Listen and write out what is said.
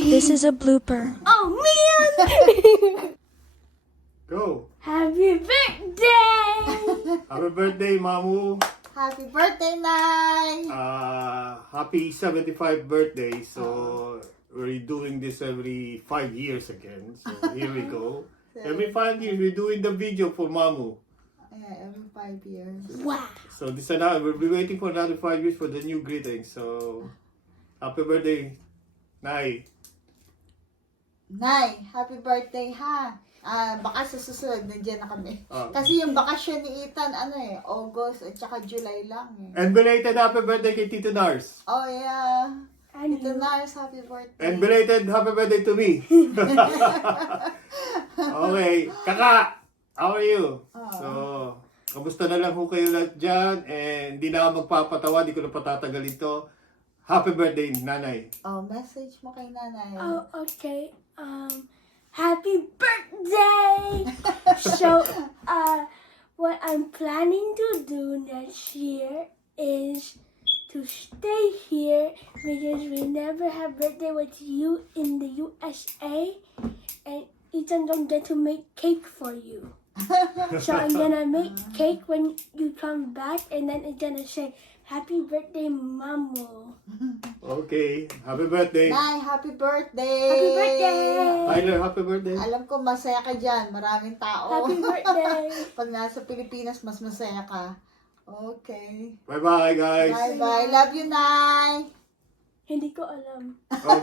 This is a blooper. Oh, man! Go! Happy birthday! Happy birthday, Mamu! Happy birthday, Nay! Happy 75th birthday. So, we're doing this every 5 years again. So, here we go. Every 5 years, we're doing the video for Mamu. Yeah, every 5 years. Wow. So, this and we'll be waiting for another 5 years for the new greeting. So, happy birthday, Nay. Nay, happy birthday ha! Baka sa susunod, nandiyan na kami. Ah. Kasi yung bakasyon ni Ethan, August at saka July lang eh. And belated happy birthday kay Tito Nars. Oh yeah. And Tito Nars, happy birthday. And belated happy birthday to me. Okay, Kaka, how are you? So, kamusta na lang ho kayo lahat dyan? And hindi na ako magpapatawa, di ko na patatagalin to. Happy birthday, Nanay. Oh, message mo kay Nanay. Oh, okay. Happy birthday! So, what I'm planning to do next year is to stay here because we never have birthday with you in the USA, and Ethan don't get to make cake for you. So I'm gonna make cake when you come back, and then it's gonna say, Happy birthday, Mamu. Okay, happy birthday. Nay, happy birthday! Happy birthday! Tyler, happy birthday. Alam ko masaya ka dyan. Maraming tao. Happy birthday! Pag nasa Pilipinas, mas masaya ka. Okay. Bye-bye, guys. Bye-bye. Love you, Nay! Hindi ko alam. Oh,